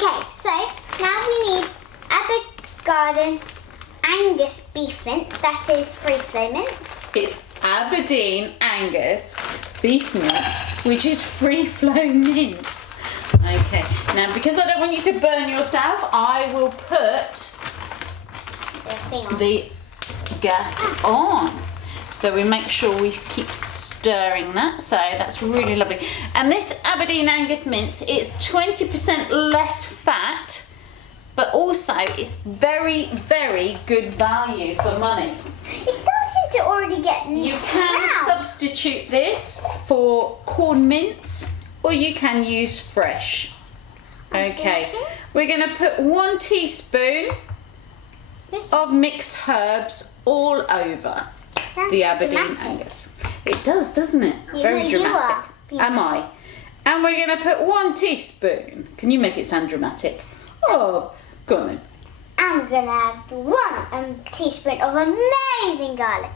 Okay, so now we need Garden Angus beef mince, that is free flow mince. It's Aberdeen Angus beef mince, which is free flow mince. Okay, now because I don't want you to burn yourself, I will put the gas on. So we make sure we keep stirring that, so that's really lovely. And this Aberdeen Angus mince is 20% less fat, but also it's very, very good value for money. It's starting to already get You can substitute this for corn mince, or you can use fresh. Okay, we're going to put 1 teaspoon of mixed herbs all over the Aberdeen Angus. It does, doesn't it? Very dramatic. Am I? And we're going to put 1 teaspoon. Can you make it sound dramatic? Oh, go on then. I'm going to add 1 teaspoon of amazing garlic.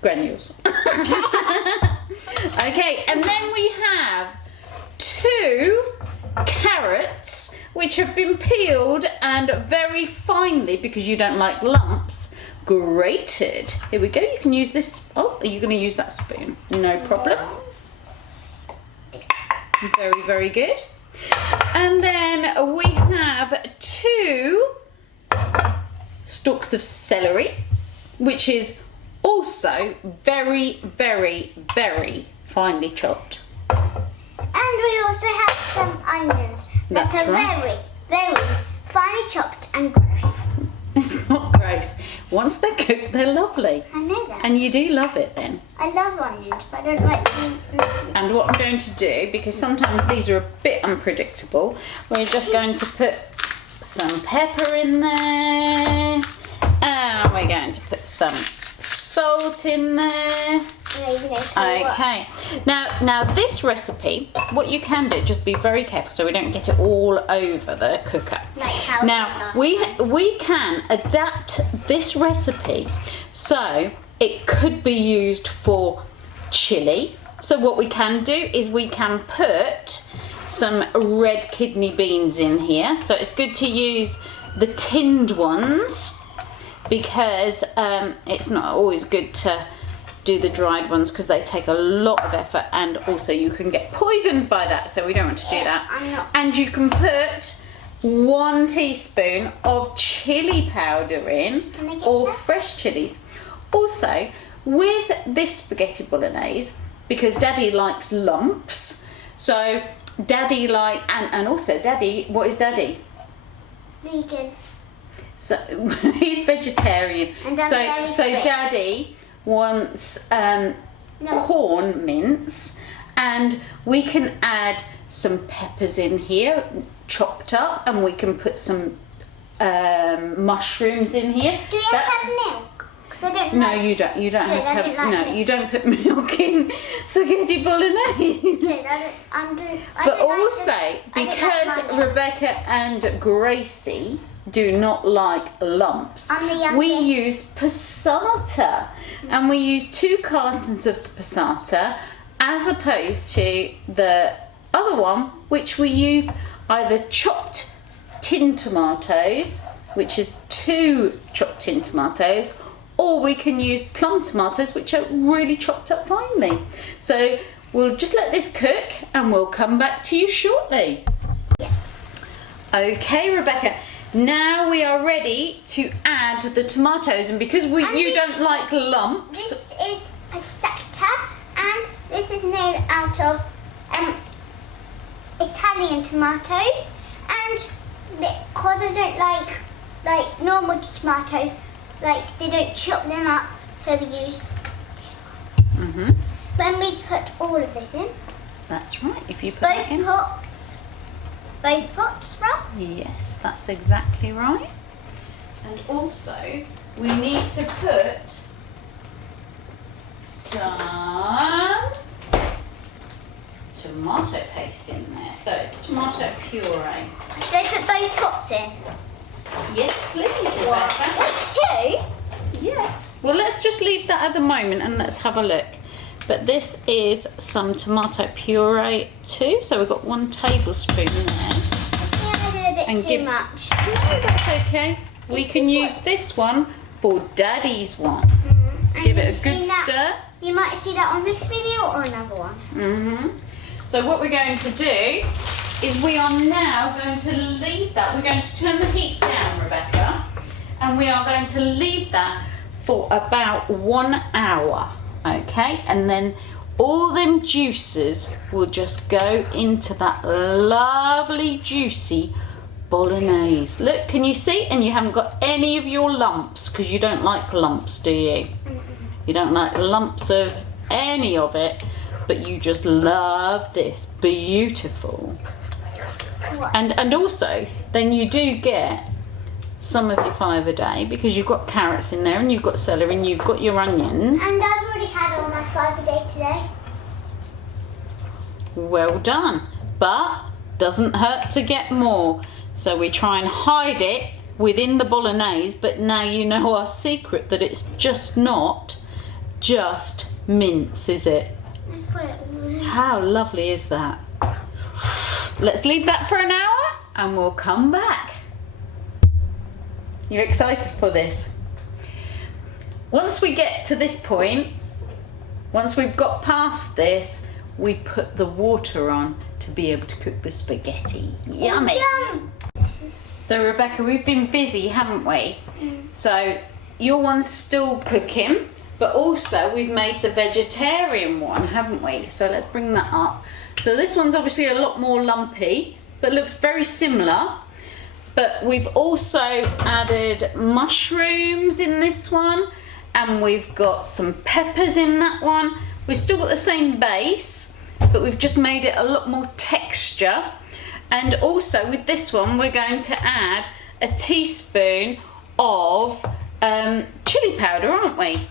Granules. Okay, and then we have 2 carrots which have been peeled and very finely, because you don't like lumps, grated. Here we go. You can use this. Oh, are you going to use that spoon? No problem. Very, very good. And then we have 2 stalks of celery, which is also very, very, very finely chopped. And we also have some onions that are very, very finely chopped and gross. It's not gross. Once they're cooked, they're lovely. I know that. And you do love it then. I love onions, but I don't like them. And what I'm going to do, because sometimes these are a bit unpredictable, we're just going to put some pepper in there, and we're going to put some salt in there. Okay. Now this recipe, what you can do, just be very careful so we don't get it all over the cooker. Now we can adapt this recipe so it could be used for chili. So what we can do is we can put some red kidney beans in here. So it's good to use the tinned ones, because it's not always good to do the dried ones because they take a lot of effort, and also you can get poisoned by that, so we don't want to do that. And you can put 1 teaspoon of chili powder in, or fresh chilies. Also, with this spaghetti bolognese, because Daddy likes lumps, so Daddy and also Daddy, what is Daddy? Vegan. So he's vegetarian. And so Daddy wants corn mince, and we can add some peppers in here, chopped up, and we can put some mushrooms in here. Do you have milk? I don't no, you don't. You don't have to have. No, you don't put milk in spaghetti bolognese. But also, because Rebecca and Gracie do not like lumps, we use passata, and we use 2 cartons of passata, as opposed to the other one, which we use either chopped tin tomatoes, which is 2 chopped tin tomatoes, or we can use plum tomatoes, which are really chopped up finely. So we'll just let this cook and we'll come back to you shortly. Yeah. Okay, Rebecca, now we are ready to add the tomatoes, and because you don't like lumps. This is passatta, and this is made out of Italian tomatoes, and because I don't like normal tomatoes, they don't chop them up, so we use this one. When we put all of this in. That's right, if you put that in. Both pots, right? Yes, that's exactly right. And also, we need to put some tomato paste in there. So it's tomato puree. Should I put both pots in? Yes, please, Rebecca. 2? Yes. Well, let's just leave that at the moment and let's have a look. But this is some tomato puree too. So we've got 1 tablespoon there. bit too much. No, that's okay. We can use this one for Daddy's one. Give it a good stir. You might see that on this video or another one. So what we're going to do is we are now going to leave that. We're going to turn the heat down, Rebecca, and we are going to leave that for about 1 hour, okay? And then all them juices will just go into that lovely juicy bolognese. Look, can you see? And you haven't got any of your lumps, because you don't like lumps, do you? You don't like lumps of any of it, but you just love this. Beautiful. And also, then you do get some of your fibre a day, because you've got carrots in there, and you've got celery, and you've got your onions. And I've already had all my fibre a day today. Well done. But doesn't hurt to get more. So we try and hide it within the bolognese, but now you know our secret, that it's just not just mince, is it? How lovely is that? Let's leave that for an hour and we'll come back. You're excited for this? Once we get to this point, once we've got past this, we put the water on to be able to cook the spaghetti. Yummy! Yum. So Rebecca, we've been busy, haven't we? So your one's still cooking, but also we've made the vegetarian one, haven't we? So let's bring that up. So this one's obviously a lot more lumpy, but looks very similar. But we've also added mushrooms in this one, and we've got some peppers in that one. We've still got the same base, but we've just made it a lot more texture. And also with this one, we're going to add a teaspoon of chili powder, aren't we?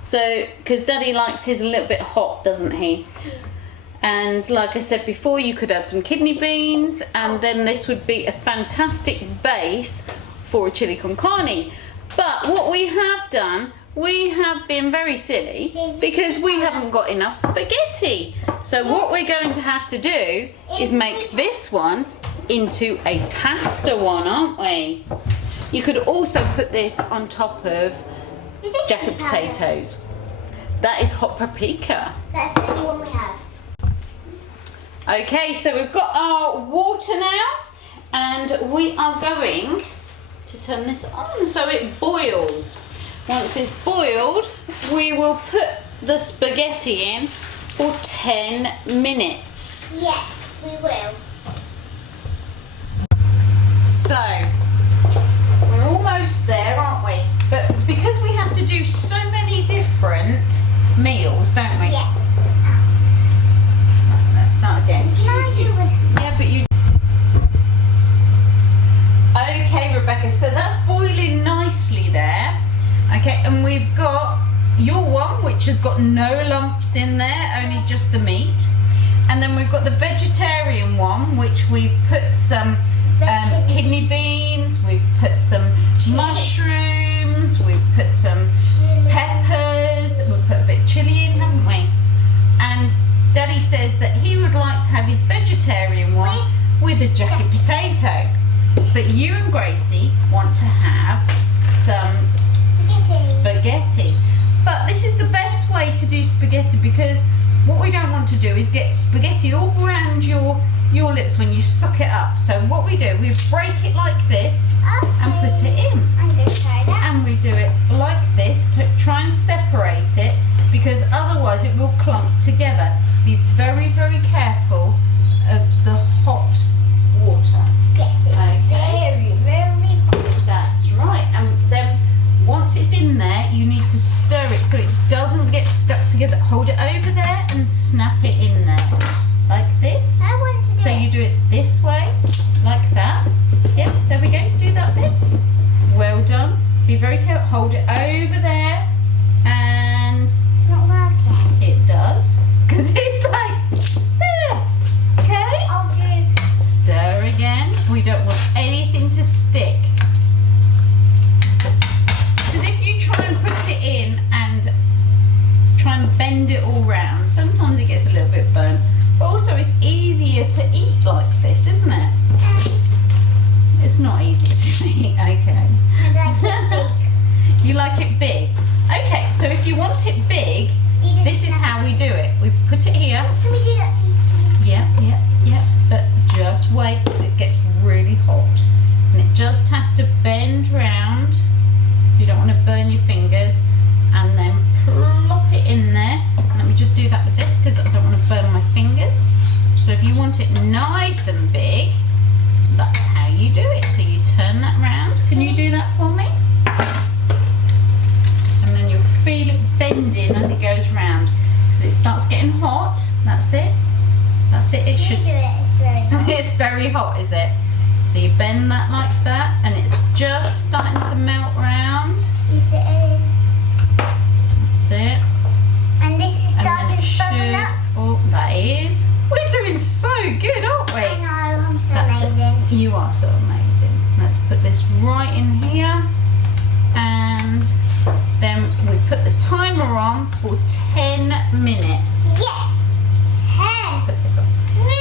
So, because Daddy likes his a little bit hot, doesn't he? Yeah. And like I said before, you could add some kidney beans, and then this would be a fantastic base for a chili con carne. But what we have done, we have been very silly because we haven't got enough spaghetti. So what we're going to have to do is make this one into a pasta one, aren't we? You could also put this on top of jacket potatoes. That is hot paprika. That's the only one we have. Okay, so we've got our water now, and we are going to turn this on so it boils. Once it's boiled, we will put the spaghetti in for 10 minutes. Yes, we will. So, we're almost there, aren't we? But because we have to do so many different meals, don't we? Yeah. Right, let's start again. Can I do it? Yeah, but you... Okay, Rebecca, so that's boiling nicely there. Okay, and we've got your one, which has got no lumps in there, only just the meat. And then we've got the vegetarian one, which we've put some kidney beans, we've put some mushrooms, we've put some peppers, we've put a bit of chilli in, haven't we? And Daddy says that he would like to have his vegetarian one with a jacket potato. But you and Gracie want to have some spaghetti. But this is the best way to do spaghetti, because what we don't want to do is get spaghetti all around your lips when you suck it up. So what we do, we break it like this and put it in. I'm going to try that. And we do it like this to try and separate it, because otherwise it will clump together. Be very, very careful of the hot water. Yes, it's very, very hot. That's right. And then once it's in there, you need to stir it so it doesn't get stuck together. Hold it over there and snap it in there. Like this. I want to do So you do it this way, like that. Yep, there we go. Do that bit. Well done. Be very careful. Hold it over there, and It's not working. it does. Because it's like there. Okay? I'll do. Stir again. We don't want anything to stick. Because if you try and put it in and try and bend it all round, sometimes it gets a little bit burnt. But also it's easier to eat like this, isn't it? It's not easy to eat, okay. I like it big. You like it big? Okay, so if you want it big, this is how we do it. We put it here. Can we do that, please? Yeah. But just wait because it gets really hot. And it just has to bend round. You don't want to burn your fingers. And then plop it in there. Let me just do that with this because I don't want to burn my fingers. So if you want it nice and big, that's how you do it. So you turn that round. Can you do that for me? And then you'll feel it bending as it goes round because it starts getting hot. That's it. That's it. It should. It's very hot. It's very hot, is it? So you bend that like that, and it's just starting to melt round. Yes, it is. That's it. And this is And then starting it to bubble up. Oh, that is. We're doing so good, aren't we? I know, I'm so That's it. amazing. You are so amazing. Let's put this right in here, and then we put the timer on for 10 minutes. Yes! 10! Put this on.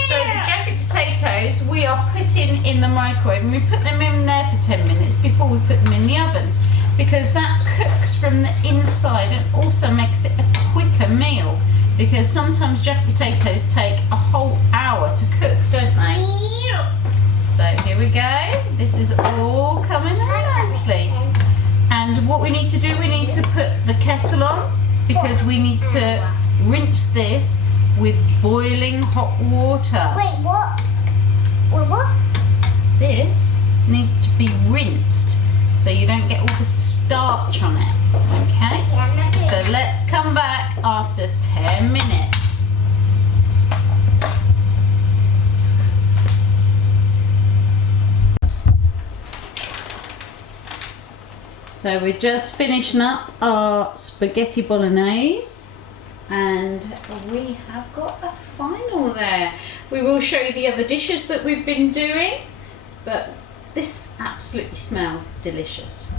So the jacket potatoes we are putting in the microwave, and we put them in there for 10 minutes before we put them in the oven, because that cooks from the inside and also makes it a quicker meal, because sometimes jacket potatoes take a whole hour to cook, don't they? Ew. So here we go. This is all coming out nicely. And what we need to do, we need to put the kettle on, because we need to rinse this with boiling hot water. Wait, what? Wait, what? This needs to be rinsed so you don't get all the starch on it. Okay? Yeah, I'm not doing So that. let's come back after 10 minutes. So we're just finishing up our spaghetti bolognese, and we have got a final there. We will show you the other dishes that we've been doing, but this absolutely smells delicious.